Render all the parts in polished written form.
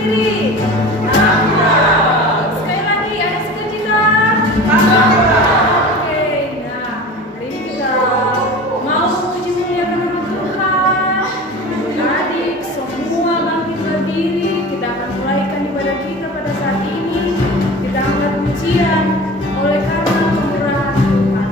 berdiri. Sekali lagi, ada sukacita. Oke, nah hari ini kita mau puji muliakan nama Tuhan. Adik semua bangkit berdiri. Kita akan mulaikan ibadah kita pada saat ini. Kita angkat pujian oleh karena kemurahan Tuhan.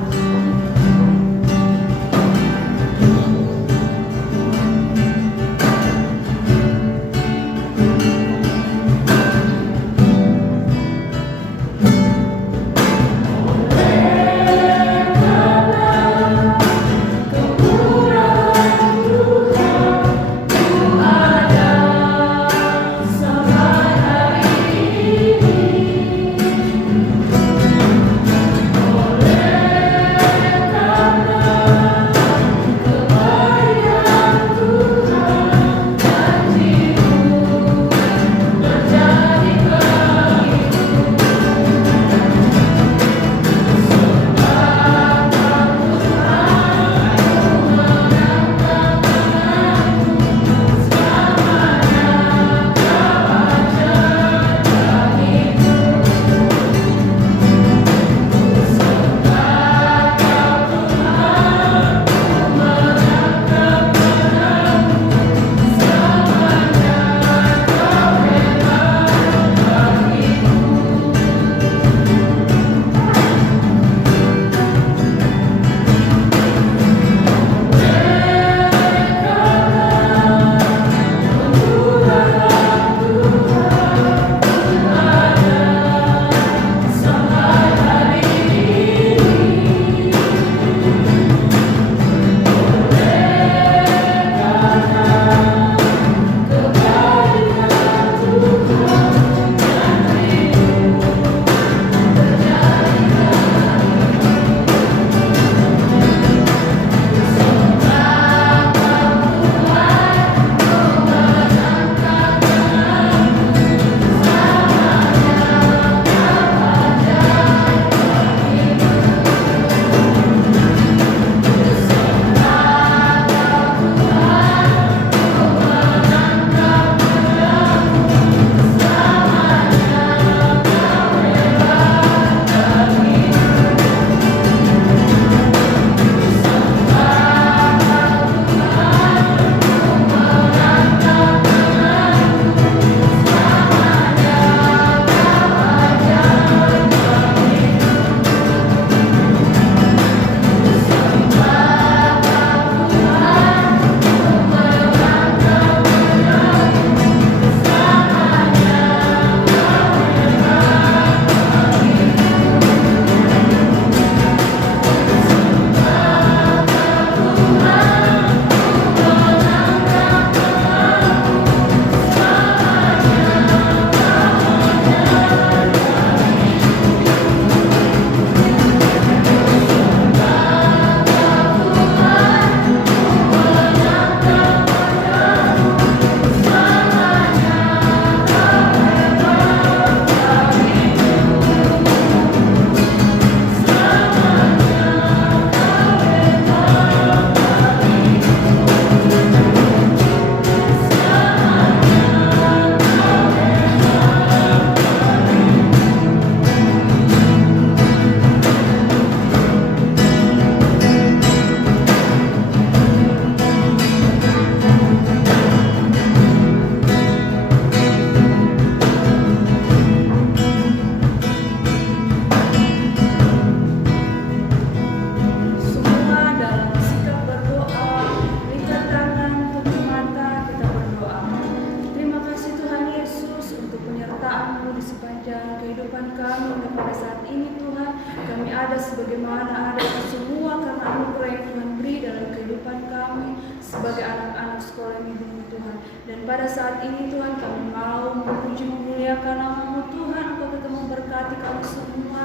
Sebagai anak-anak sekolah minggu Tuhan, dan pada saat ini Tuhan kami mau memuji memuliakan nama-Mu Tuhan. Engkau tetap memberkati kami semua,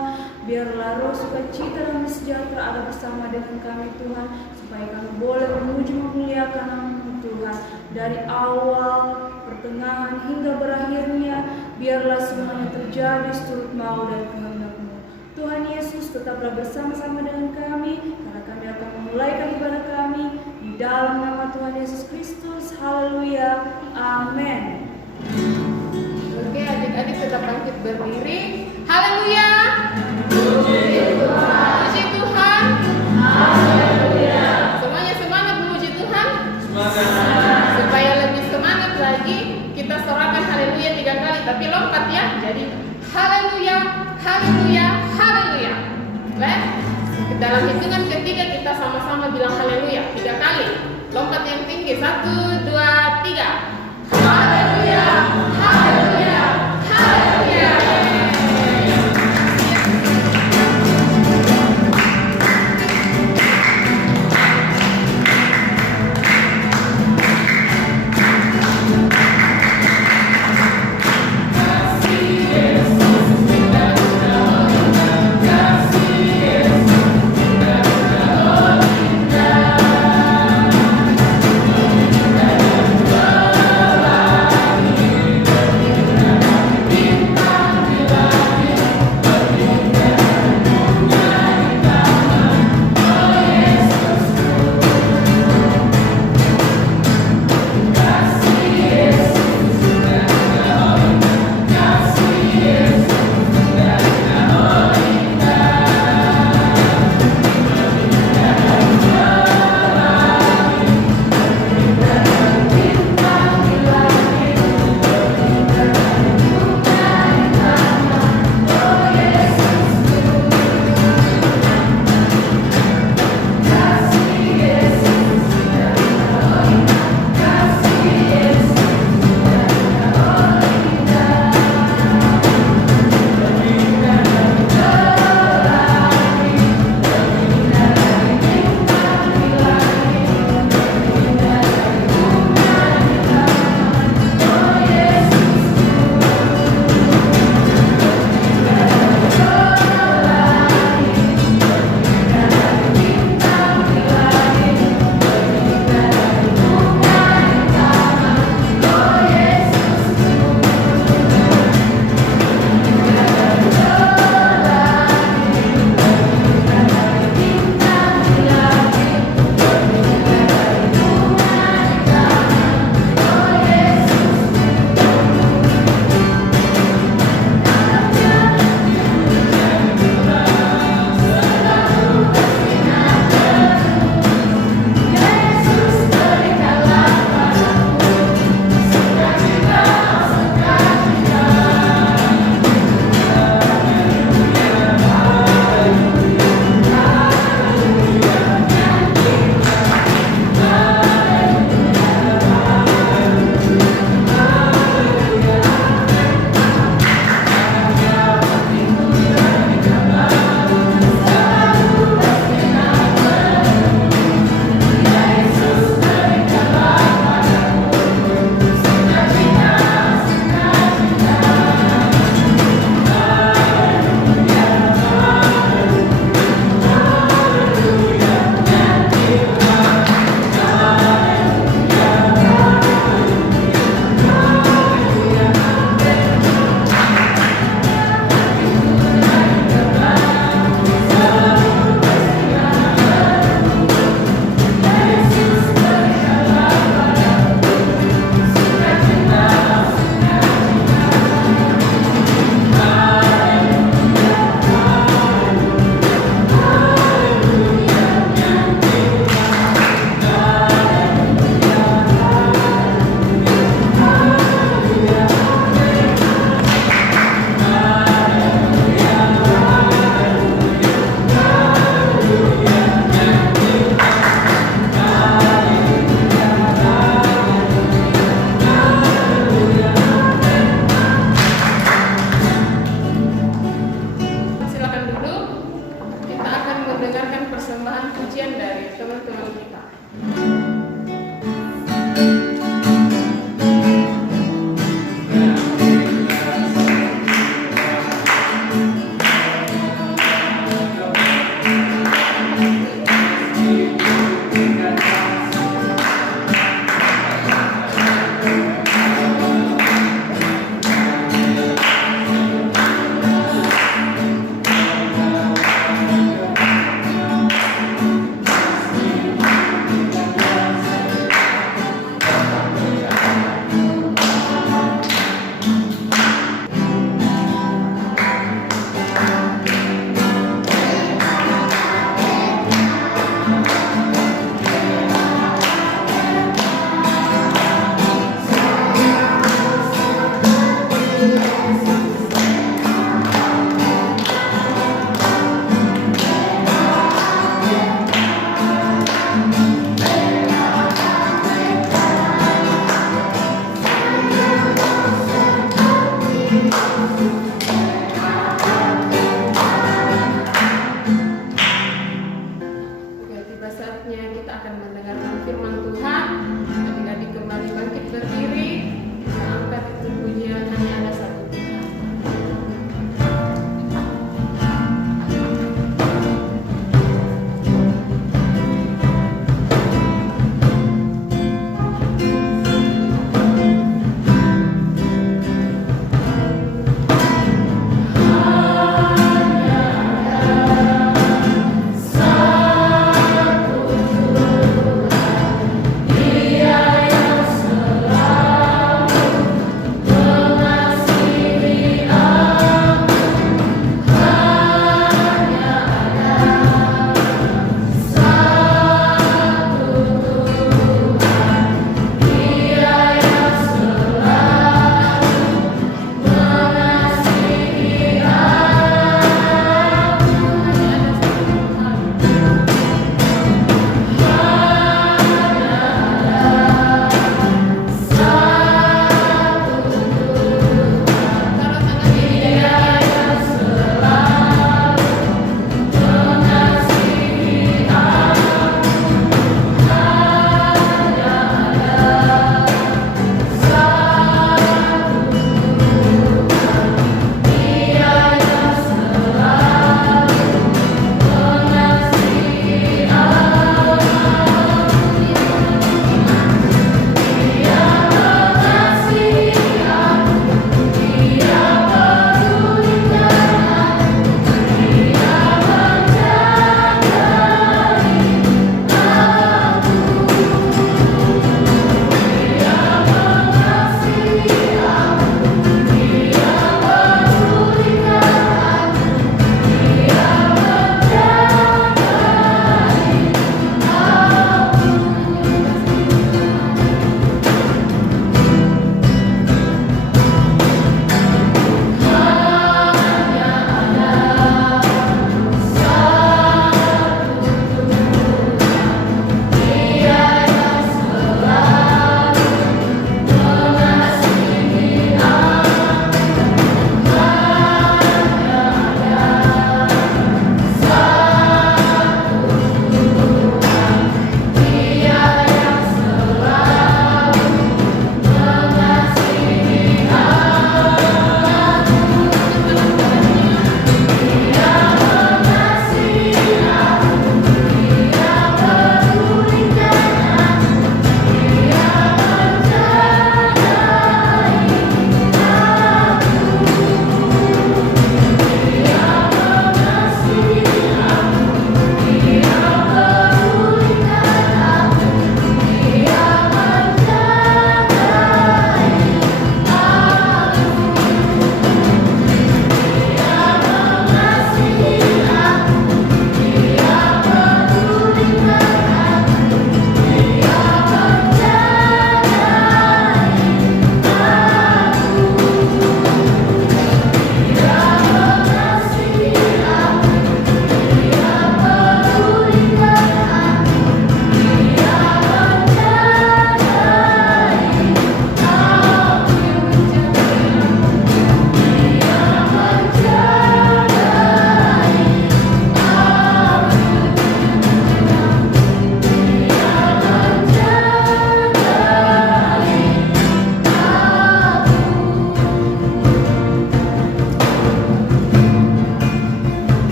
biarlah roh sukacita dan sejahtera ada bersama dengan kami Tuhan, supaya kami boleh memuji memuliakan nama-Mu Tuhan dari awal, pertengahan hingga berakhirnya. Biarlah semuanya terjadi seturut mau dan kehendak-Mu Tuhan Yesus. Tetaplah bersama-sama dengan kami, karena kami akan memulaikan ibadah kami di dalam nama Tuhan Yesus Kristus. Haleluya, amin. berdiri. Haleluya. Puji Tuhan. Haleluya. Semuanya semangat memuji Tuhan. Supaya lebih semangat lagi, kita sorakan haleluya 3 kali, tapi lompat ya. Jadi haleluya, haleluya, haleluya. Baik. Dalam hitungan ketiga kita sama-sama bilang haleluya 3 kali. Lompat yang tinggi. 1, 2, 3. Haleluya, haleluya, haleluya.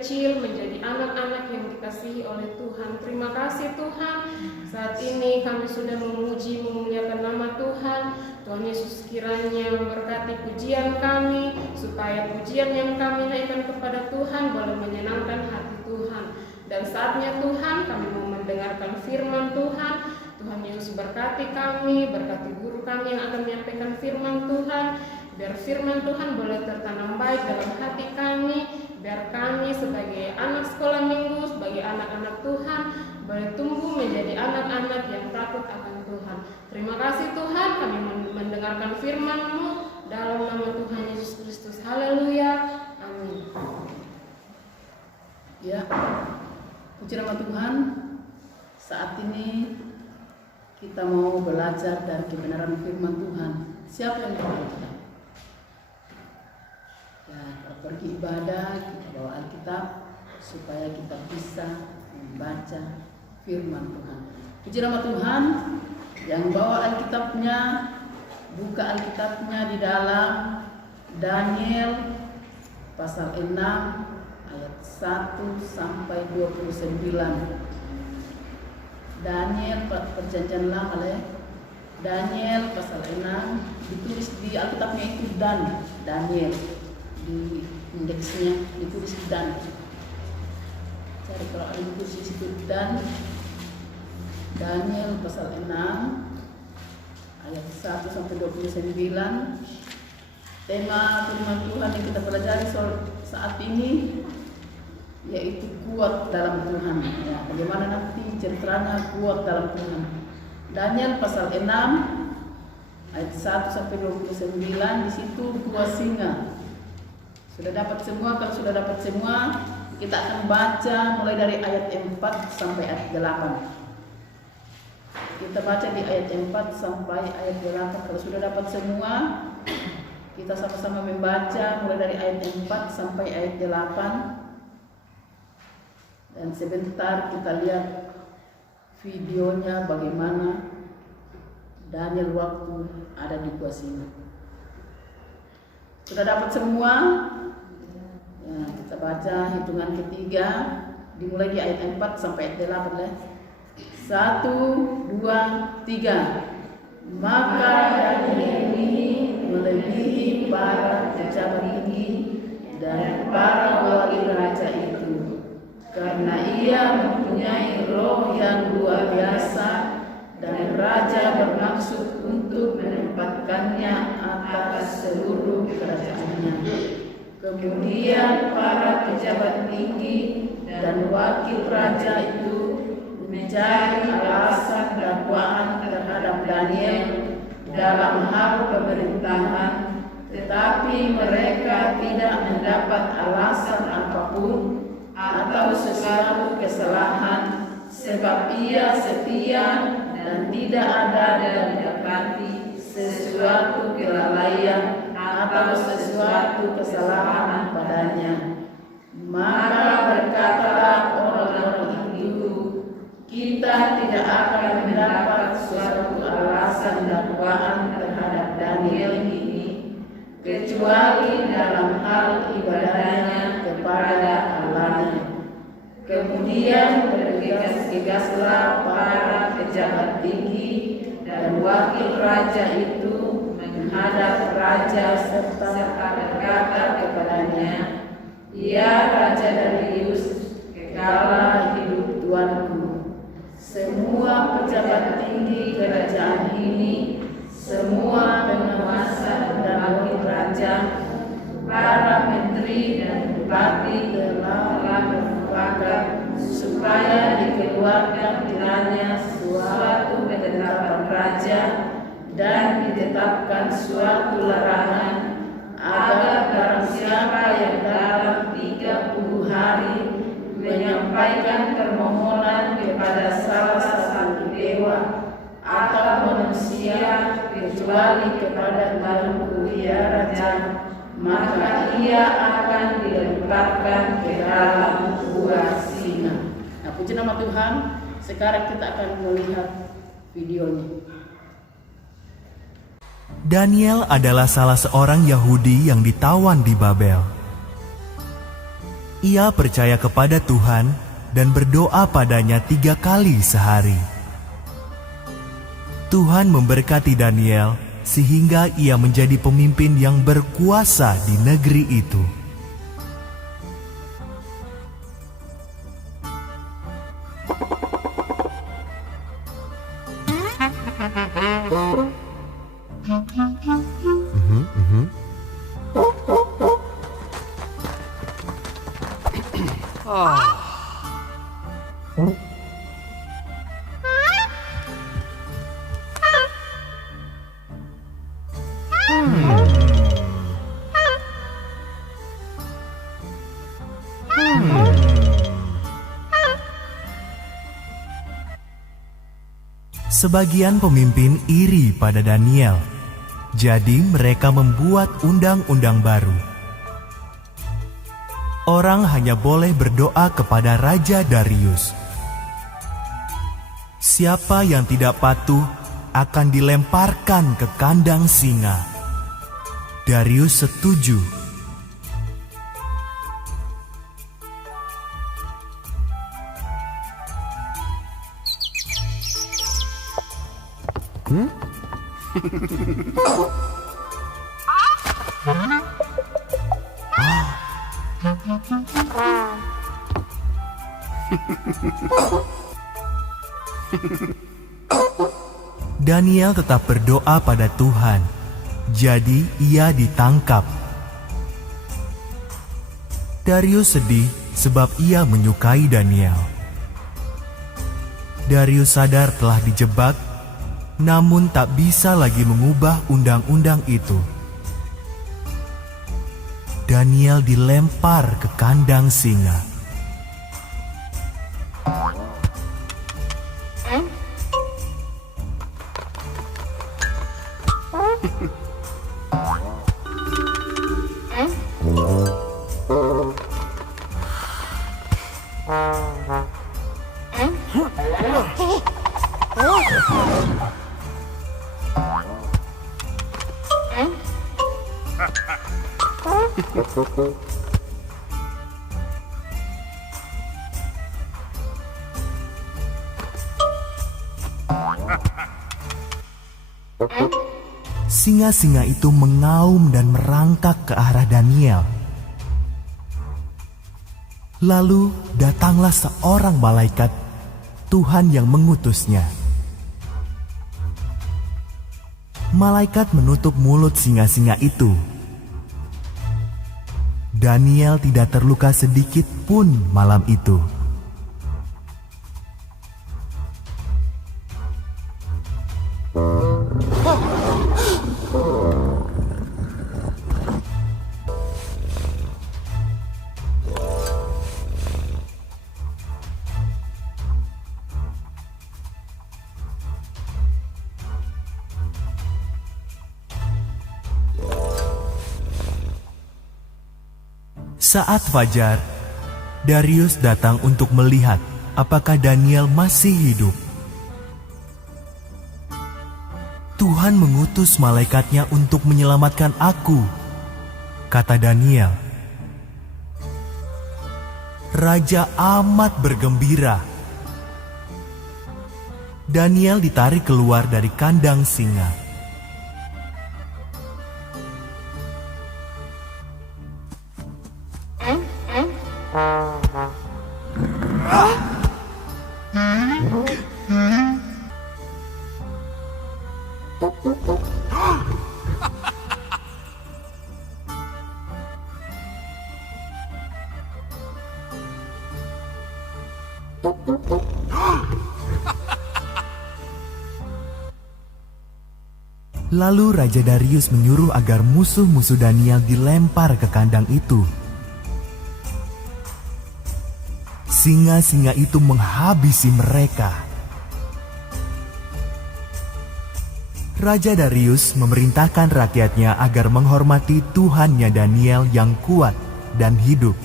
kecil menjadi anak-anak yang dikasihi oleh Tuhan. Terima kasih Tuhan, saat ini kami sudah memuji memuliakan nama Tuhan. Tuhan Yesus kiranya memberkati pujian kami, supaya pujian yang kami naikkan kepada Tuhan boleh menyenangkan hati Tuhan. Dan saatnya Tuhan kami mau mendengarkan firman Yesus berkati kami, berkati guru kami yang akan menyampaikan firman Tuhan. Biar firman Tuhan boleh tertanam baik dalam hati kami, biar kami sebagai anak sekolah minggu, sebagai anak-anak Tuhan, boleh tumbuh menjadi anak-anak yang takut akan Tuhan. Terima kasih Tuhan, kami mendengarkan firman-Mu dalam nama Tuhan Yesus Kristus. Haleluya, amin. Ya, puji nama Tuhan. Saat ini kita mau belajar dari kebenaran firman Tuhan. Siapa yang mau belajar? Ya, kalau pergi ibadah, kita bawa Alkitab supaya kita bisa membaca firman Tuhan. Puji nama Tuhan. Yang bawa Alkitabnya, buka Alkitabnya di dalam Daniel pasal 6 ayat 1 sampai 29. Daniel perjanjian lama Daniel pasal 6 ditulis di Alkitabnya itu Daniel, di indeksnya ditulis Dan. Cari kalau ada ditulis di situ Daniel pasal 6 ayat 1 sampai 29. Tema firman Tuhan yang kita pelajari saat ini yaitu kuat dalam Tuhan. Ya, bagaimana nanti ceritanya kuat dalam Tuhan. Daniel pasal 6 ayat 1 sampai 29, di situ dua singa. Sudah dapat semua? Kalau sudah dapat semua, kita akan baca mulai dari ayat 4 sampai ayat 8. Kita baca di ayat 4 sampai ayat 8. Kalau sudah dapat semua, kita sama-sama membaca mulai dari ayat 4 sampai ayat 8. Dan sebentar kita lihat videonya bagaimana Daniel waktu ada di gua singa. Sudah dapat semua? Ya, kita baca hitungan ketiga dimulai di ayat 4 sampai ayat 8. 1, 2, 3. Maka Daniel ini melebihi para pejabat tinggi dan para wali raja itu, karena ia mempunyai roh yang luar biasa dan raja bermaksud untuk menempatkannya atas seluruh kerajaannya. Kemudian para pejabat tinggi dan wakil raja itu mencari alasan dakwaan terhadap Daniel dalam hal pemerintahan, tetapi mereka tidak mendapat alasan apapun atau sesuatu kesalahan, sebab ia setia dan tidak ada dan didapati sesuatu kelalaian atau sesuatu kesalahan padanya. Maka berkatalah orang-orang itu, kita tidak akan mendapat suatu alasan dakwaan terhadap Daniel ini, kecuali dalam hal ibadahnya kepada Allahnya. Kemudian bergegas-gegaslah para pejabat tinggi dan wakil raja itu menghadap raja serta berkata kepadanya, "Ya Raja Darius, kekal hidup tuanku. Semua pejabat tinggi kerajaan ini, semua penguasa dan wakil raja, para menteri dan bupati telah bersepakat supaya dikeluarkan kiranya suatu penetapan raja dan ditetapkan suatu larangan agar barang siapa yang dalam 30 hari menyampaikan permohonan kepada salah satu dewa atau manusia kecuali kepada Tuanku ya Raja, maka ia akan dilemparkan ke dalam gua singa." Nah, puji nama Tuhan. Sekarang kita akan melihat videonya. Daniel adalah salah seorang Yahudi yang ditawan di Babel. Ia percaya kepada Tuhan dan berdoa padanya 3 kali sehari. Tuhan memberkati Daniel sehingga ia menjadi pemimpin yang berkuasa di negeri itu. Sebagian pemimpin iri pada Daniel, jadi mereka membuat undang-undang baru. Orang hanya boleh berdoa kepada Raja Darius. Siapa yang tidak patuh akan dilemparkan ke kandang singa. Darius setuju. Daniel tetap berdoa pada Tuhan, jadi ia ditangkap. Darius sedih sebab ia menyukai Daniel. Darius sadar telah dijebak, namun tak bisa lagi mengubah undang-undang itu. Daniel dilempar ke kandang singa. Singa-singa itu mengaum dan merangkak ke arah Daniel. Lalu datanglah seorang malaikat Tuhan yang mengutusnya. Malaikat menutup mulut singa-singa itu. Daniel tidak terluka sedikit pun malam itu. Saat fajar, Darius datang untuk melihat apakah Daniel masih hidup. Tuhan mengutus malaikatnya untuk menyelamatkan aku, kata Daniel. Raja amat bergembira. Daniel ditarik keluar dari kandang singa. Lalu Raja Darius menyuruh agar musuh-musuh Daniel dilempar ke kandang itu. Singa-singa itu menghabisi mereka. Raja Darius memerintahkan rakyatnya agar menghormati Tuhannya Daniel yang kuat dan hidup.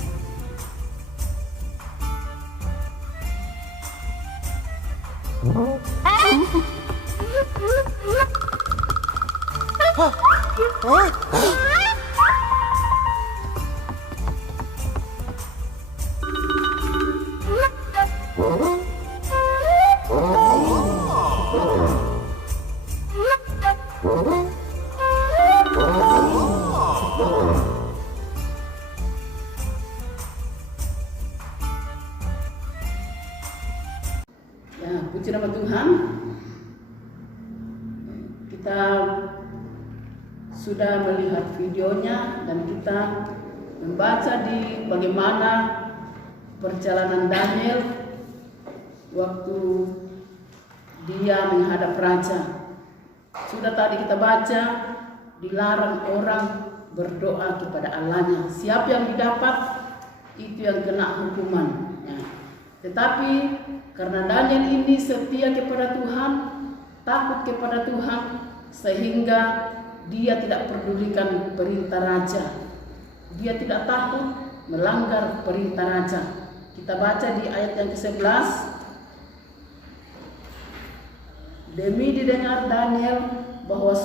Ya, puji nama Tuhan. Kita sudah melihat videonya dan kita membaca di bagaimana perjalanan Daniel waktu dia menghadap raja. Sudah tadi kita baca, dilarang orang berdoa kepada Allahnya. Siapa yang didapat, itu yang kena hukuman. Ya. Tetapi karena Daniel ini setia kepada Tuhan, takut kepada Tuhan, sehingga dia tidak pedulikan perintah raja. Dia tidak takut melanggar perintah raja. Kita baca di ayat yang ke-11. Demi didengar Daniel bahwa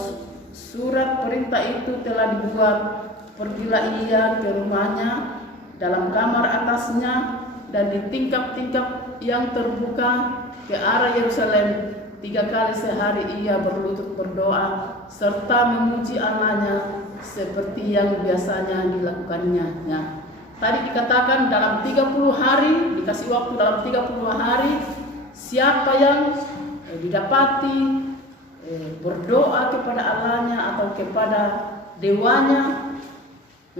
surat perintah itu telah dibuat, pergilah ia ke rumahnya dalam kamar atasnya dan di tingkap-tingkap yang terbuka ke arah Yerusalem. 3 kali sehari ia berlutut berdoa serta memuji Allahnya seperti yang biasanya dilakukannya. Ya. Tadi dikatakan dalam 30 hari, dikasih waktu dalam 30 hari, siapa yang didapati berdoa kepada Allahnya atau kepada dewanya,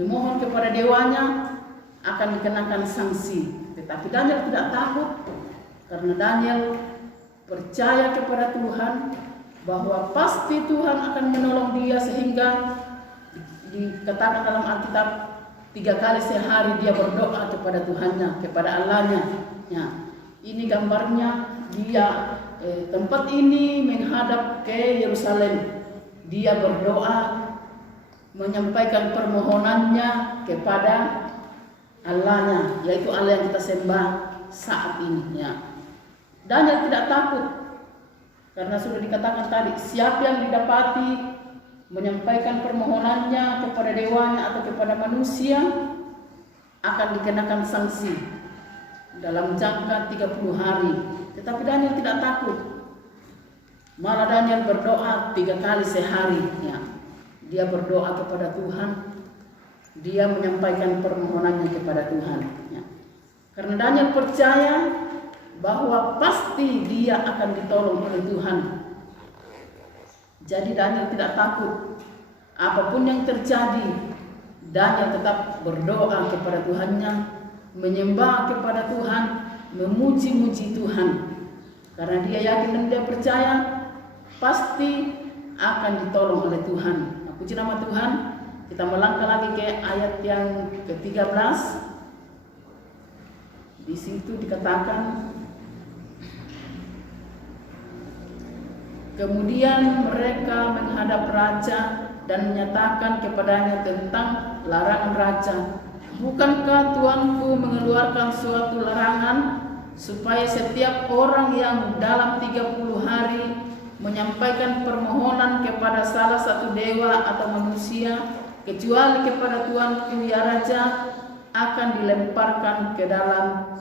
memohon kepada dewanya, akan dikenakan sanksi. Tetapi Daniel tidak takut karena Daniel percaya kepada Tuhan bahwa pasti Tuhan akan menolong dia, sehingga dikatakan dalam Alkitab 3 kali sehari dia berdoa kepada Tuhannya, kepada Allahnya. Ya, ini gambarnya dia tempat ini menghadap ke Yerusalem. Dia berdoa menyampaikan permohonannya kepada Allahnya, yaitu Allah yang kita sembah saat ini. Ya. Daniel tidak takut karena sudah dikatakan tadi, siapa yang didapati menyampaikan permohonannya kepada dewanya atau kepada manusia akan dikenakan sanksi dalam jangka 30 hari. Tetapi Daniel tidak takut. Malah Daniel berdoa 3 kali sehari. Ya. Dia berdoa kepada Tuhan. Dia menyampaikan permohonannya kepada Tuhan. Ya. Karena Daniel percaya bahwa pasti dia akan ditolong oleh Tuhan. Jadi Daniel tidak takut. Apapun yang terjadi, Daniel tetap berdoa kepada Tuhannya, menyembah kepada Tuhan, memuji-muji Tuhan. Karena dia yakin dan dia percaya pasti akan ditolong oleh Tuhan. Puji nama Tuhan. Kita melangkah lagi ke ayat yang ke-13. Di situ dikatakan, kemudian mereka menghadap raja dan menyatakan kepadanya tentang larangan raja. Bukankah tuanku mengeluarkan suatu larangan supaya setiap orang yang dalam 30 hari menyampaikan permohonan kepada salah satu dewa atau manusia, kecuali kepada tuanku ya raja, akan dilemparkan ke dalam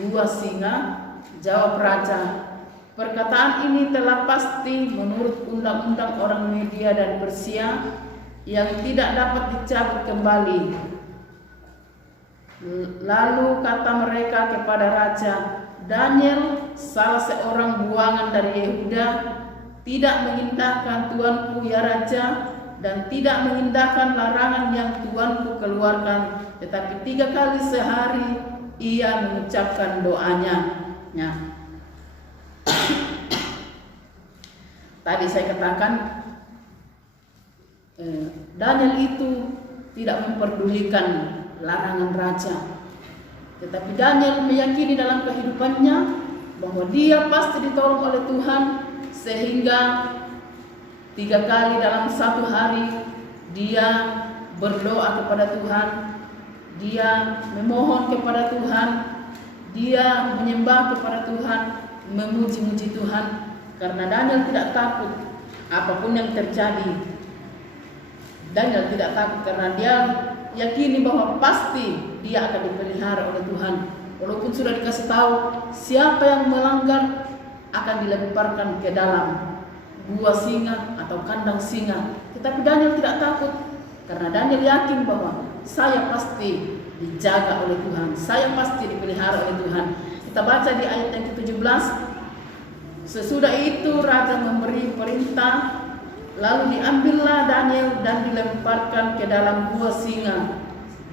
gua singa? Jawab raja, perkataan ini telah pasti menurut undang-undang orang Media dan Persia yang tidak dapat dicabut kembali. Lalu kata mereka kepada raja, Daniel, salah seorang buangan dari Yehuda, tidak mengindahkan tuanku ya raja, dan tidak mengindahkan larangan yang tuanku keluarkan, tetapi 3 kali sehari ia mengucapkan doanya. Ya. Tadi saya katakan Daniel itu tidak memperdulikan larangan raja, tetapi Daniel meyakini dalam kehidupannya bahwa dia pasti ditolong oleh Tuhan, sehingga 3 kali dalam 1 hari dia berdoa kepada Tuhan, dia memohon kepada Tuhan, dia menyembah kepada Tuhan, memuji-muji Tuhan. Karena Daniel tidak takut apapun yang terjadi. Daniel tidak takut karena dia yakini bahwa pasti dia akan dipelihara oleh Tuhan. Walaupun sudah dikasih tahu siapa yang melanggar akan dilemparkan ke dalam gua singa atau kandang singa, tetapi Daniel tidak takut karena Daniel yakin bahwa saya pasti dijaga oleh Tuhan, saya pasti dipelihara oleh Tuhan. Kita baca di ayat yang ke-17. Sesudah itu raja memberi perintah Lalu diambillah Daniel dan dilemparkan ke dalam gua singa.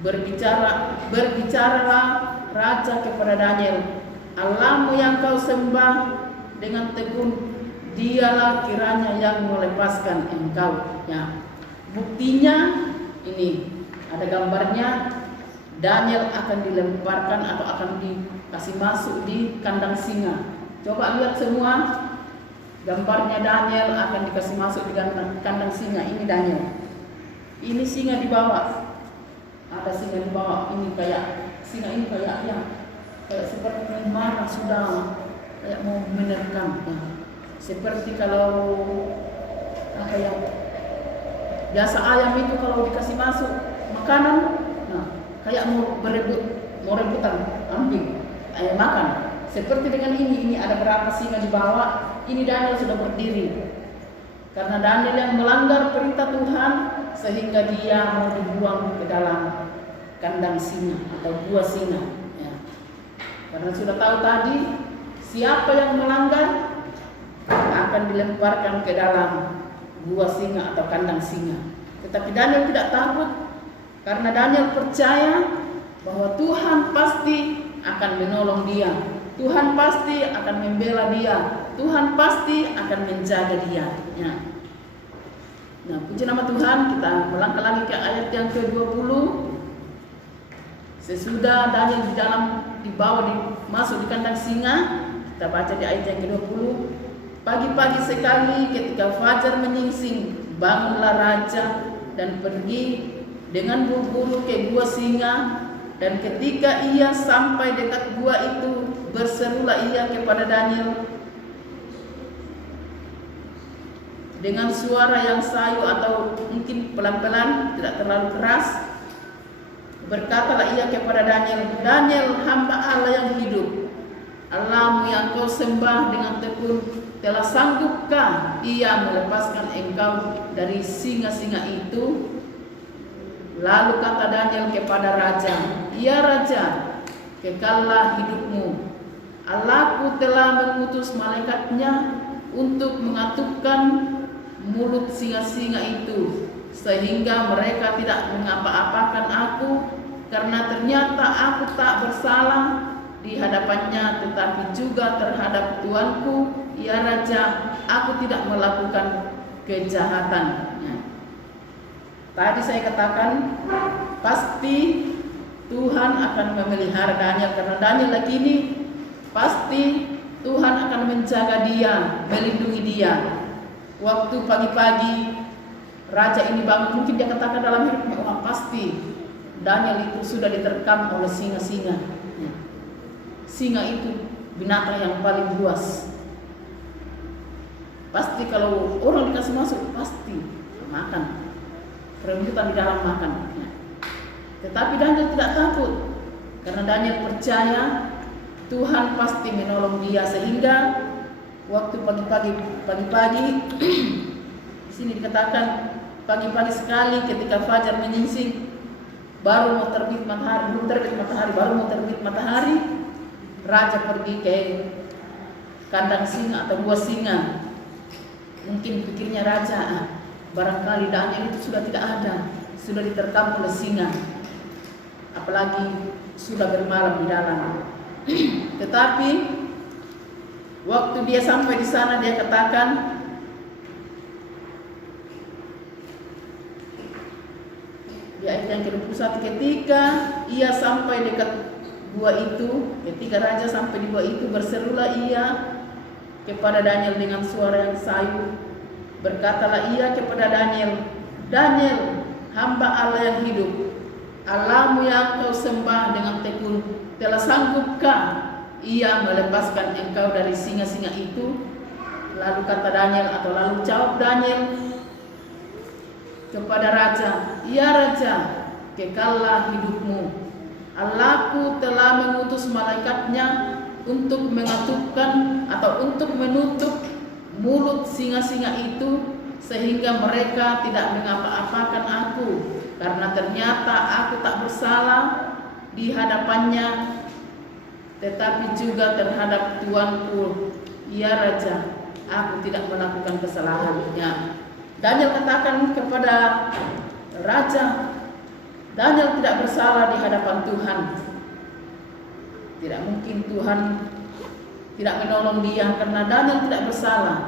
Berbicaralah raja kepada Daniel, Allahmu yang kau sembah dengan tekun, dialah kiranya yang melepaskan engkau. Ya. Buktinya ini ada gambarnya, Daniel akan dilemparkan atau akan dikasih masuk di kandang singa. Coba lihat semua, gambarnya Daniel akan dikasih masuk di kandang singa. Ini Daniel, ini singa di bawah, ada singa di bawah. Ini kayak singa ini kayak seperti marah, sudah kayak mau menerkam. Ya. Seperti kalau apa ya, biasa ayam itu kalau dikasih masuk makanan, nah kayak mau rebutan ambil ayam makan. Seperti dengan ini ada berapa singa di bawah. Ini Daniel sudah berdiri karena Daniel yang melanggar perintah Tuhan sehingga dia mau dibuang ke dalam kandang singa atau gua singa. Ya. Karena sudah tahu tadi siapa yang melanggar akan dilemparkan ke dalam gua singa atau kandang singa. Tetapi Daniel tidak takut karena Daniel percaya bahwa Tuhan pasti akan menolong dia. Tuhan pasti akan membela dia. Tuhan pasti akan menjaga dia. Ya. Nah, puji nama Tuhan. Kita melangkah lagi ke ayat yang ke-20. Sesudah Daniel masuk di kandang singa, kita baca di ayat yang ke-20. Pagi-pagi sekali ketika fajar menyingsing, bangunlah raja dan pergi dengan buru-buru ke gua singa. Dan ketika ia sampai dekat gua itu, berserulah ia kepada Daniel dengan suara yang sayu atau mungkin pelan-pelan, tidak terlalu keras. Berkatalah ia kepada Daniel, Daniel, hamba Allah yang hidup, Allahmu yang kau sembah dengan tekun, telah sanggupkah ia melepaskan engkau dari singa-singa itu? Lalu kata Daniel kepada raja, ya raja, kekallah hidupmu. Allahku telah mengutus malaikatnya untuk mengatupkan mulut singa-singa itu, sehingga mereka tidak mengapa-apakan aku, karena ternyata aku tak bersalah di hadapannya, tetapi juga terhadap tuanku, ya raja, aku tidak melakukan kejahatan. Tadi saya katakan pasti Tuhan akan memelihara Daniel, karena Daniel lagi ini pasti Tuhan akan menjaga dia, melindungi dia. Waktu pagi-pagi raja ini bangun, mungkin dia katakan dalam hidupnya, wah pasti Daniel itu sudah diterkam oleh singa-singa. Singa itu binatang yang paling buas. Pasti kalau orang dikasih masuk pasti makan, rebutan di dalam makan. Tetapi Daniel tidak takut karena Daniel percaya Tuhan pasti menolong dia, sehingga waktu pagi-pagi di sini dikatakan pagi-pagi sekali ketika fajar menyingsing, baru mau terbit matahari, raja pergi ke kandang singa atau gua singa. Mungkin pikirnya raja, barangkali Daniel itu sudah tidak ada, sudah diterkam oleh singa, apalagi sudah bermalam di dalam. Tetapi waktu dia sampai di sana, dia katakan, di ayat yang ke-21, ketika ia sampai dekat gua itu, ketika raja sampai di gua itu, berserulah ia kepada Daniel dengan suara yang sayu. Berkatalah ia kepada Daniel, Daniel, hamba Allah yang hidup, Allahmu yang kau sembah dengan tekun, telah sanggupkah ia melepaskan engkau dari singa-singa itu? Lalu kata Daniel, atau lalu jawab Daniel kepada raja, ya raja, kekallah hidupmu. Allahku telah mengutus malaikatnya untuk mengatupkan atau untuk menutup mulut singa-singa itu, sehingga mereka tidak mengapa-apakan aku, karena ternyata aku tak bersalah di hadapannya, tetapi juga terhadap tuanku, ya raja, aku tidak melakukan kesalahannya. Daniel katakan kepada raja, Daniel tidak bersalah di hadapan Tuhan. Tidak mungkin Tuhan tidak menolong dia karena Daniel tidak bersalah.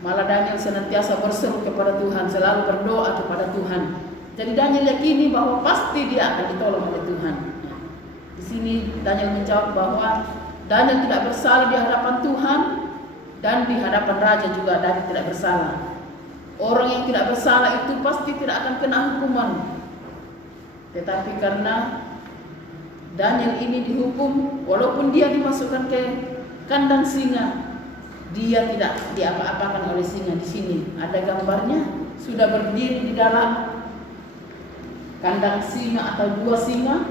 Malah Daniel senantiasa berseru kepada Tuhan, selalu berdoa kepada Tuhan. Jadi Daniel yakini bahwa pasti dia akan ditolong oleh Tuhan. Di sini Daniel menjawab bahwa Daniel tidak bersalah di hadapan Tuhan dan di hadapan raja juga Daniel tidak bersalah. Orang yang tidak bersalah itu pasti tidak akan kena hukuman. Tetapi karena Daniel ini dihukum, walaupun dia dimasukkan ke kandang singa, dia tidak diapa-apakan oleh singa. Di sini ada gambarnya, sudah berdiri di dalam kandang singa atau dua singa,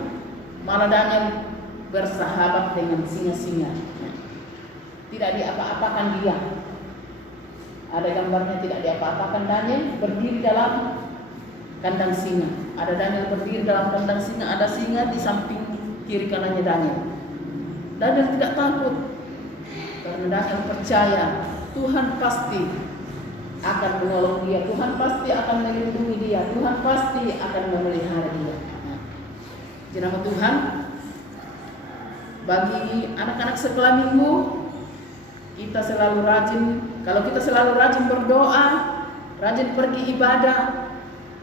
malah Daniel bersahabat dengan singa-singa. Tidak diapa-apakan dia. Ada gambarnya tidak diapa-apakan Daniel berdiri dalam kandang singa. Ada Daniel berdiri dalam kandang singa, ada singa di samping kiri kanannya Daniel. Daniel tidak takut karena Daniel percaya Tuhan pasti akan menolong dia, Tuhan pasti akan melindungi dia, Tuhan pasti akan memelihara dia. Nama Tuhan, bagi anak-anak sekolah minggu, kita selalu rajin. Kalau kita selalu rajin berdoa, rajin pergi ibadah,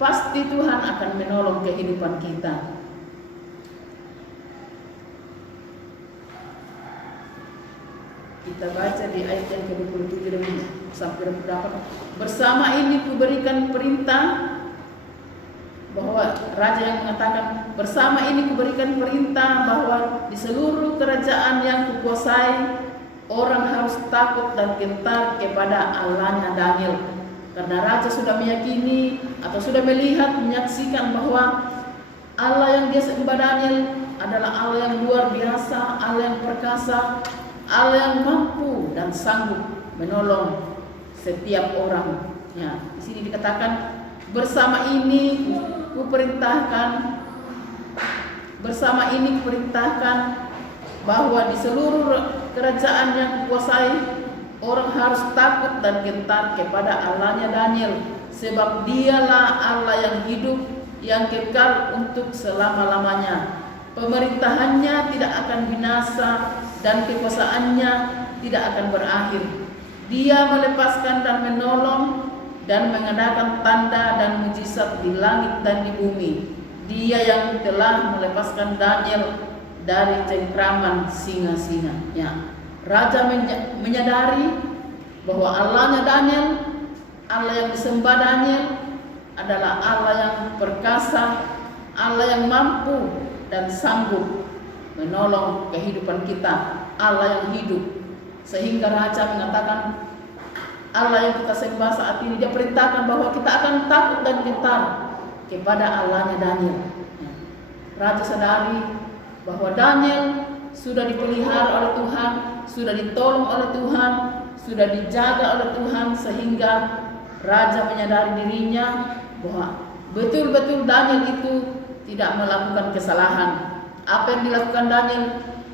pasti Tuhan akan menolong kehidupan kita. Kita baca di ayat yang ke-27 sampai 28. Bersama ini kuberikan perintah, bahwa raja yang mengatakan, bersama ini kuberikan perintah bahwa di seluruh kerajaan yang kukuasai, orang harus takut dan gentar kepada Allahnya Daniel. Karena raja sudah meyakini atau sudah melihat, menyaksikan bahwa Allah yang dia sembah Daniel adalah Allah yang luar biasa, Allah yang perkasa, Allah yang mampu dan sanggup menolong setiap orang. Ya, di sini dikatakan bersama ini kuperintahkan bahwa di seluruh kerajaan yang kukuasai, orang harus takut dan gentar kepada Allahnya Daniel, sebab dialah Allah yang hidup, yang kekal untuk selama-lamanya. Pemerintahannya tidak akan binasa dan kekuasaannya tidak akan berakhir. Dia melepaskan dan menolong dan mengadakan tanda dan mujizat di langit dan di bumi. Dia yang telah melepaskan Daniel dari cengkraman singa-singa. Ya. Raja menyadari bahwa Allahnya Daniel, Allah yang disembah Daniel adalah Allah yang perkasa, Allah yang mampu dan sanggup menolong kehidupan kita, Allah yang hidup. Sehingga raja mengatakan, Allah yang kita sembah saat ini, dia perintahkan bahwa kita akan takut dan gentar kepada Allahnya Daniel. Raja sadari bahwa Daniel sudah dipelihara oleh Tuhan, sudah ditolong oleh Tuhan, sudah dijaga oleh Tuhan, sehingga raja menyadari dirinya bahwa betul-betul Daniel itu tidak melakukan kesalahan. Apa yang dilakukan Daniel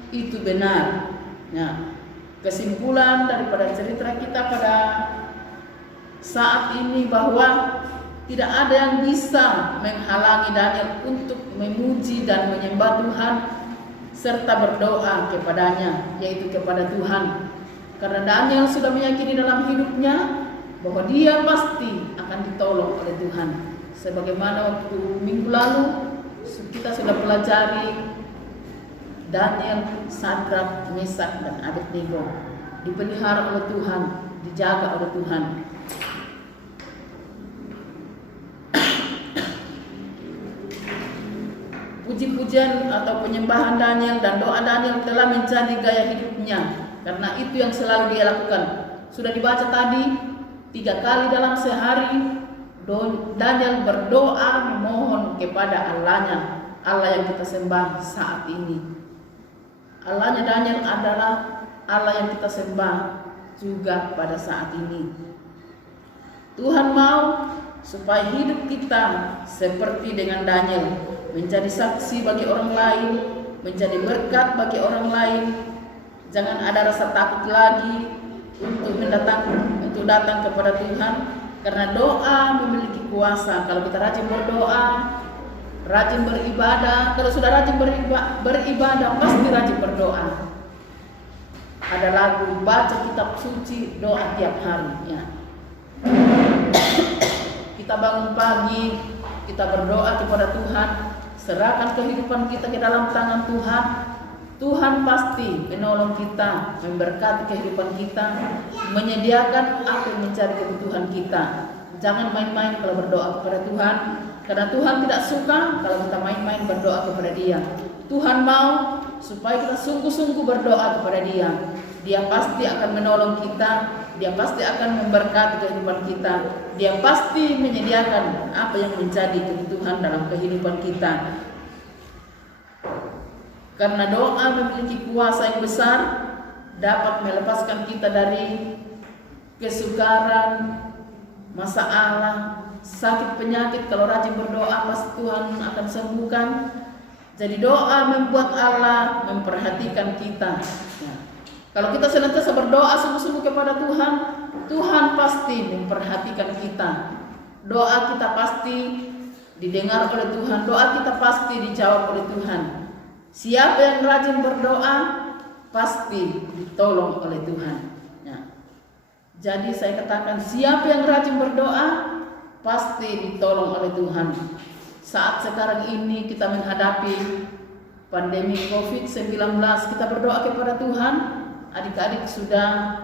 itu benar. Nah, kesimpulan daripada cerita kita pada saat ini bahwa tidak ada yang bisa menghalangi Daniel untuk memuji dan menyembah Tuhan serta berdoa kepadanya, yaitu kepada Tuhan. Karena Daniel sudah meyakini dalam hidupnya bahwa dia pasti akan ditolong oleh Tuhan. Sebagaimana waktu minggu lalu kita sudah pelajari Daniel, Sadrak, Mesak, dan Abednego dipelihara oleh Tuhan, dijaga oleh Tuhan. Puji-pujian atau penyembahan Daniel dan doa Daniel telah menjadi gaya hidupnya, karena itu yang selalu dia lakukan. Sudah dibaca tadi, 3 kali dalam sehari Daniel berdoa memohon kepada Allahnya, Allah yang kita sembah saat ini. Allahnya Daniel adalah Allah yang kita sembah juga pada saat ini. Tuhan mau supaya hidup kita seperti dengan Daniel, menjadi saksi bagi orang lain, menjadi berkat bagi orang lain. Jangan ada rasa takut lagi untuk datang kepada Tuhan, Karena doa memiliki kuasa. Kalau kita rajin berdoa, rajin beribadah, kalau sudah rajin beribadah pasti rajin berdoa. Ada lagu baca kitab suci, doa tiap hari ya. Kita bangun pagi, kita berdoa kepada Tuhan, serahkan kehidupan kita ke dalam tangan Tuhan. Tuhan pasti menolong kita, memberkati kehidupan kita, menyediakan apa yang mencari kebutuhan kita. Jangan main-main kalau berdoa kepada Tuhan, karena Tuhan tidak suka kalau kita main-main berdoa kepada Dia. Tuhan mau supaya kita sungguh-sungguh berdoa kepada Dia. Dia pasti akan menolong kita, Dia pasti akan memberkati kehidupan kita, Dia pasti menyediakan apa yang menjadi kebutuhan dalam kehidupan kita. Karena doa memiliki kuasa yang besar, dapat melepaskan kita dari kesukaran, masalah, sakit penyakit. Kalau rajin berdoa pasti Tuhan akan sembuhkan. Jadi doa membuat Allah memperhatikan kita. Ya. Kalau kita senantiasa berdoa sungguh-sungguh kepada Tuhan, Tuhan pasti memperhatikan kita. Doa kita pasti didengar oleh Tuhan, doa kita pasti dijawab oleh Tuhan. Siapa yang rajin berdoa pasti ditolong oleh Tuhan. Ya. Jadi saya katakan, siapa yang rajin berdoa pasti ditolong oleh Tuhan. Saat sekarang ini kita menghadapi pandemi COVID-19, kita berdoa kepada Tuhan. Adik-adik sudah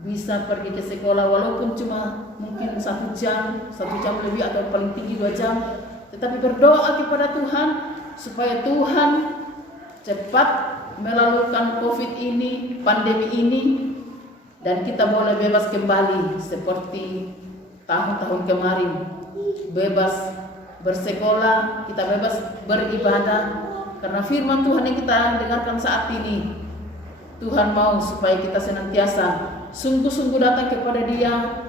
bisa pergi ke sekolah walaupun cuma mungkin 1 jam lebih atau paling tinggi 2 jam. Tetapi berdoa kepada Tuhan supaya Tuhan cepat melalukan COVID ini, pandemi ini, dan kita boleh bebas kembali seperti tahun-tahun kemarin. Bebas bersekolah, kita bebas beribadah, karena firman Tuhan yang kita dengarkan saat ini, Tuhan mau supaya kita senantiasa sungguh-sungguh datang kepada Dia,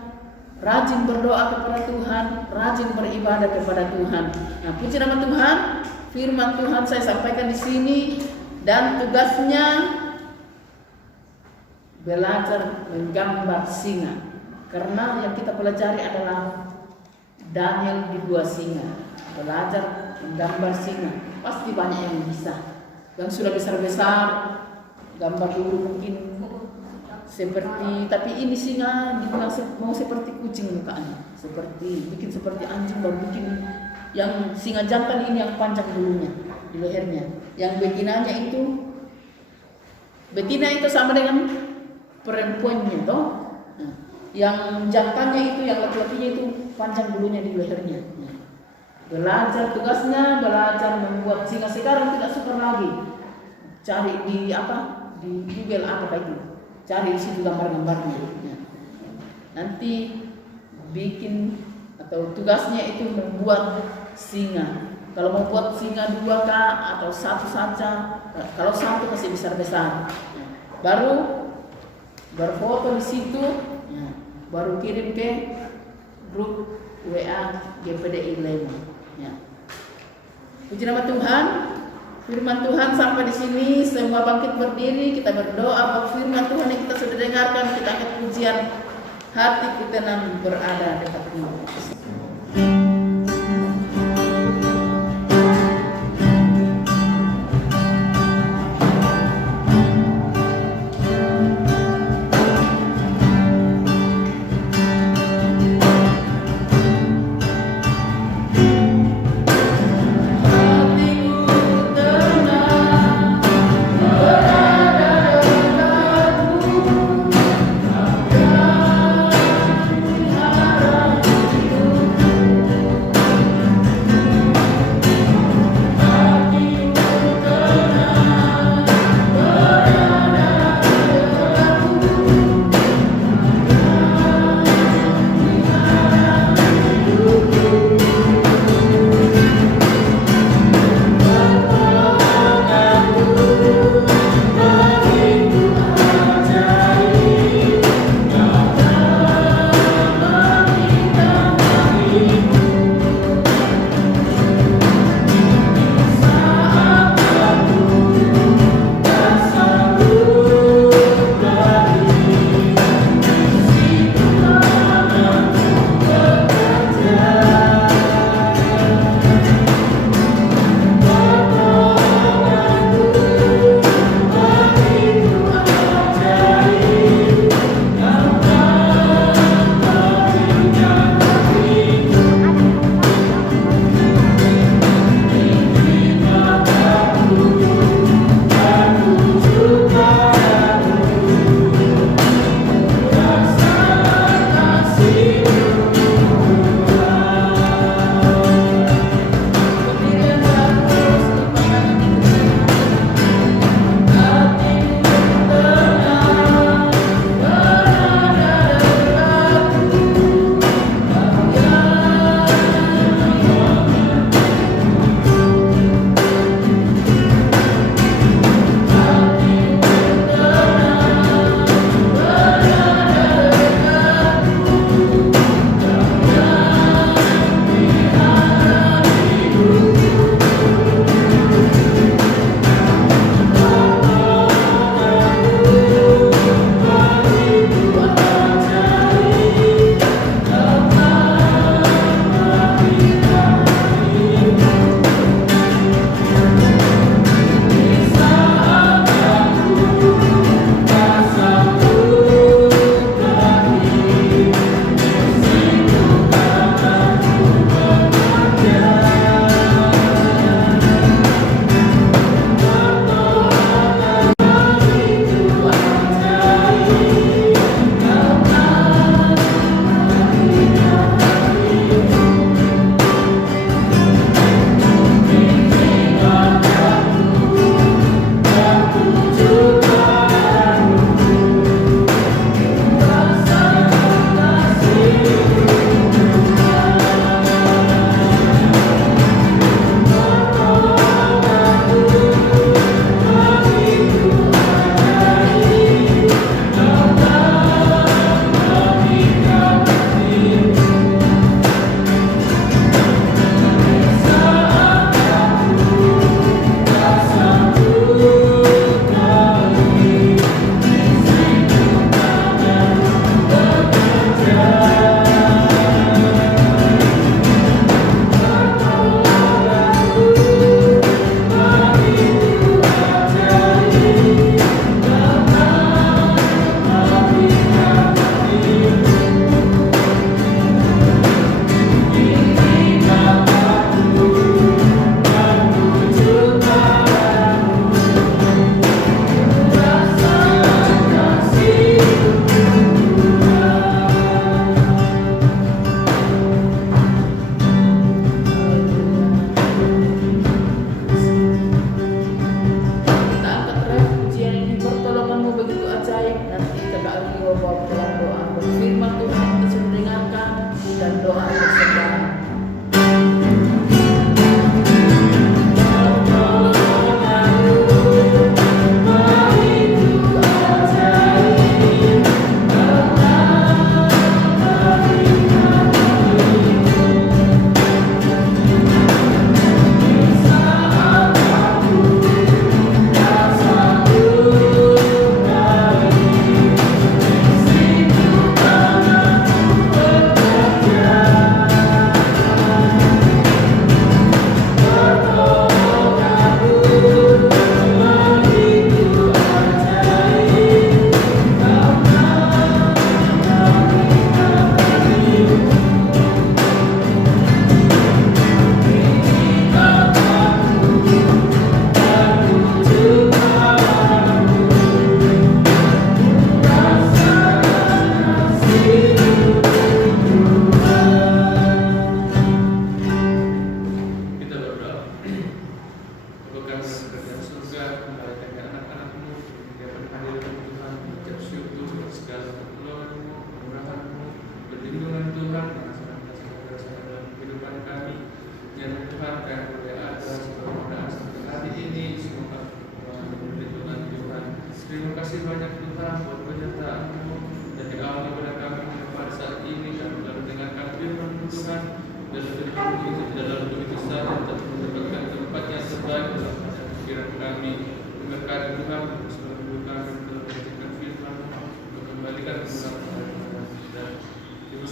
rajin berdoa kepada Tuhan, rajin beribadah kepada Tuhan. Nah, puji nama Tuhan, firman Tuhan saya sampaikan di sini, dan tugasnya belajar menggambar singa. Karena yang kita pelajari adalah Daniel di 2 singa. Belajar menggambar singa. Pasti banyak yang bisa. Yang sudah besar-besar, gambar dulu mungkin seperti, tapi ini singa dibilang mau seperti kucing mukanya. Bikin seperti anjing, baru bikin yang singa jantan ini yang panjang dulunya di lehernya. Yang betina itu sama dengan perempuannya toh. Nah, yang jantannya itu, yang laki-lakinya itu panjang dulunya di lehernya. Nah, belajar, tugasnya belajar membuat singa. Sekarang tidak suka lagi cari di Google apa itu, cari di situ gambar-gambarnya. Nah, nanti bikin atau tugasnya itu membuat singa. Kalau mau buat singa 2 atau 1 saja, kalau 1 masih besar-besar, baru berfoto di situ, baru kirim ke grup WA GPDI Lema. Ya. Puji nama Tuhan, firman Tuhan sampai di sini. Semua bangkit berdiri, kita berdoa buat firman Tuhan yang kita sudah dengarkan. Kita angkat pujian, hatiku tenang berada dekat-Mu. Ku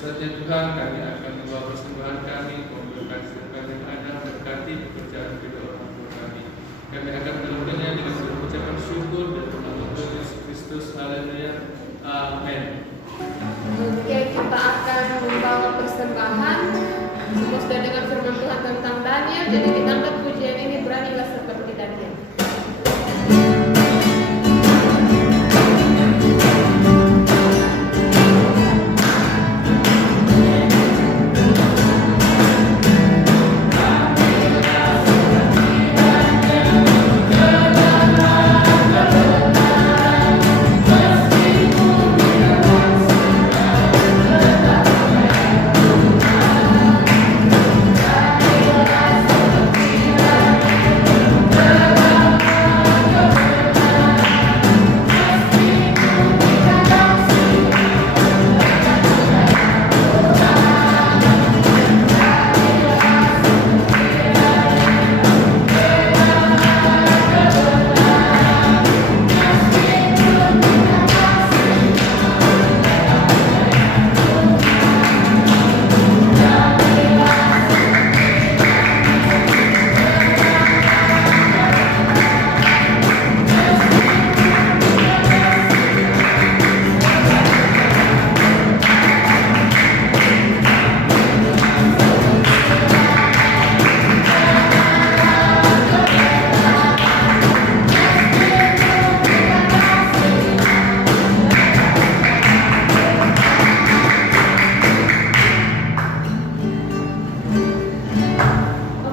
saatnya Tuhan kami akan membawa persembahan kami, memberikan sedekah yang ada, berkati pekerjaan kedua orang tua kami. Kami akan melakukannya dengan ucapan syukur dan nama Tuhan Yesus Kristus. Haleluya. Amin. Oke, kita akan membawa persembahan. Semua sudah dengar firman Tuhan tentang Daniel, jadi kita angkat pujian ini, beranilah seperti Daniel.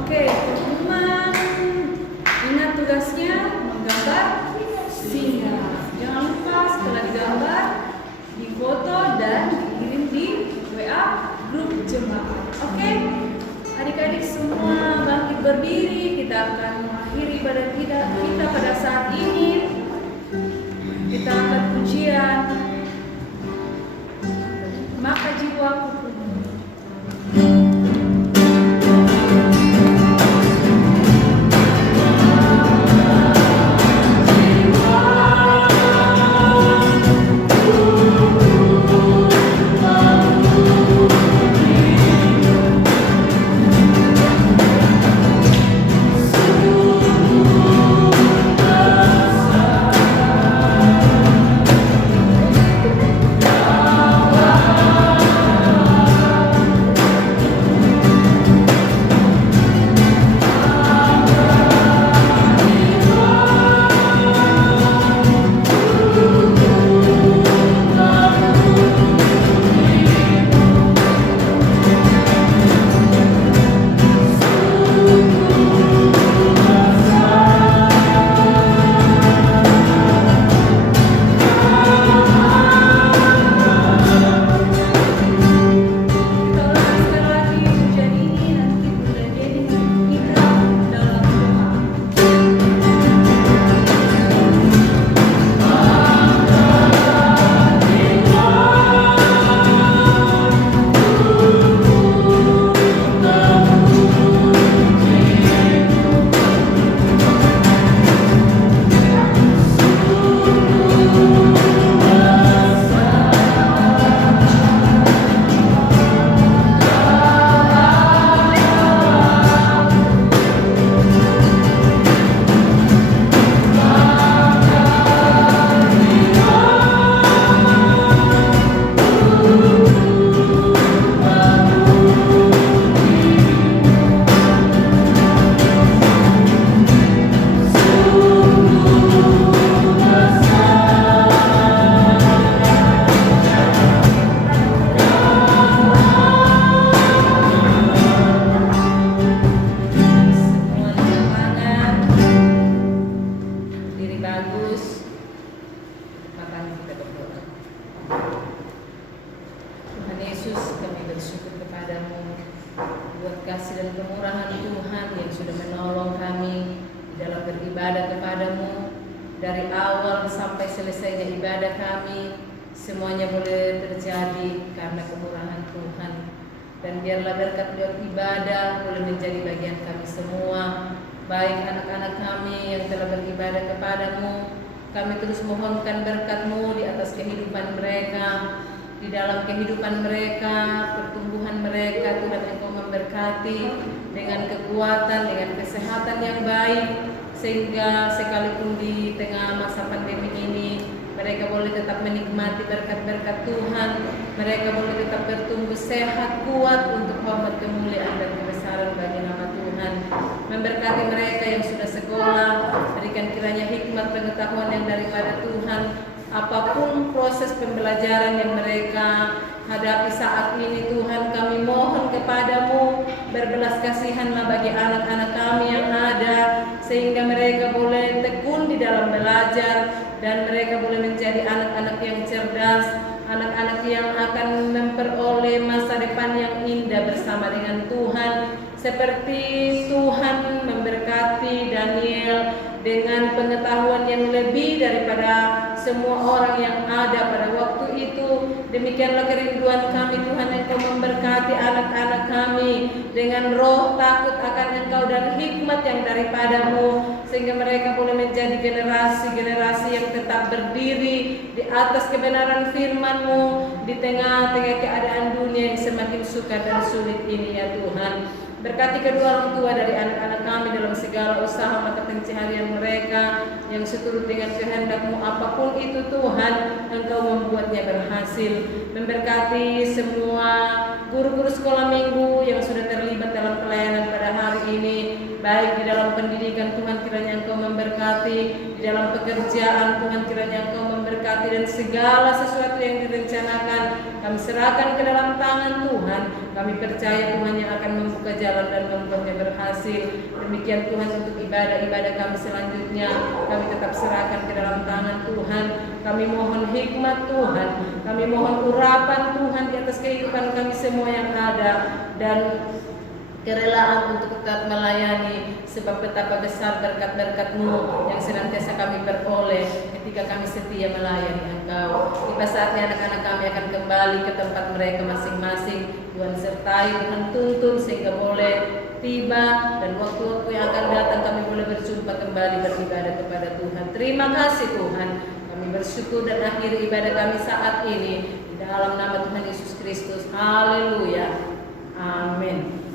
Oke, teman-teman, ingat tugasnya menggambar singa. Jangan lupa setelah digambar, difoto dan dikirim di WA grup jemaat. Oke, adik-adik semua bangkit berdiri. Kita akan mengakhiri ibadah kita pada saat ini. Kita angkat pujian. Maka jiwaku penuh. kasih dan kemurahan Tuhan yang sudah menolong kami di dalam beribadah kepadamu. Dari awal sampai selesainya ibadah kami, semuanya boleh terjadi karena kemurahan Tuhan. Dan biarlah berkat ibadah boleh menjadi bagian kami semua, baik anak-anak kami yang telah beribadah kepadamu. Kami terus mohonkan berkat-Mu di atas kehidupan mereka. di dalam kehidupan mereka, pertumbuhan mereka. Tuhan, Engkau memberkati dengan kekuatan, dengan kesehatan yang baik, sehingga sekalipun di tengah masa pandemi ini mereka boleh tetap menikmati berkat-berkat Tuhan. Mereka boleh tetap bertumbuh sehat, kuat untuk hormat, kemuliaan dan kebesaran bagi nama Tuhan. Memberkati mereka yang sudah sekolah, berikan kiranya hikmat pengetahuan yang daripada Tuhan. Apapun proses pembelajaran yang mereka hadapi saat ini, Tuhan, kami mohon kepadamu, berbelas kasihanlah bagi anak-anak kami yang ada, sehingga mereka boleh tekun di dalam belajar, dan mereka boleh menjadi anak-anak yang cerdas, anak-anak yang akan memperoleh masa depan yang indah bersama dengan Tuhan. Seperti Tuhan memberkati Daniel dengan pengetahuan yang lebih daripada semua orang yang ada pada waktu itu. Demikianlah kerinduan kami, Tuhan, Engkau memberkati anak-anak kami dengan roh takut akan Engkau dan hikmat yang daripadamu, sehingga mereka boleh menjadi generasi-generasi yang tetap berdiri di atas kebenaran firman-Mu di tengah-tengah keadaan dunia yang semakin sukar dan sulit ini, ya Tuhan. Berkati kedua orang tua dari anak-anak kami dalam segala usaha mata pencaharian mereka yang seturut dengan kehendak-Mu. Apapun itu, Tuhan, Engkau membuatnya berhasil. Memberkati semua guru-guru sekolah minggu yang sudah terlibat dalam pelayanan pada hari ini, baik di dalam pendidikan, Tuhan, kiranya Engkau memberkati, di dalam pekerjaan, Tuhan, kiranya Engkau memberkati, dan segala sesuatu yang direncanakan kami serahkan ke dalam tangan Tuhan. Kami percaya Tuhan yang akan membuka jalan dan membuatnya berhasil. Demikian Tuhan, untuk ibadah-ibadah kami selanjutnya kami tetap serahkan ke dalam tangan Tuhan. Kami mohon hikmat Tuhan, kami mohon urapan Tuhan di atas kehidupan kami semua yang ada, dan kerelaan untuk tetap melayani, sebab betapa besar berkat-berkat-Mu yang senantiasa kami peroleh ketika kami setia melayani Engkau. Tiba saatnya anak-anak kami akan kembali ke tempat mereka masing-masing. Tuhan sertai, Tuhan tuntun sehingga boleh tiba, dan waktu-waktu yang akan datang kami boleh berjumpa kembali beribadah kepada Tuhan. Terima kasih Tuhan, kami bersyukur dan akhiri ibadah kami saat ini di dalam nama Tuhan Yesus Kristus. Haleluya, amin.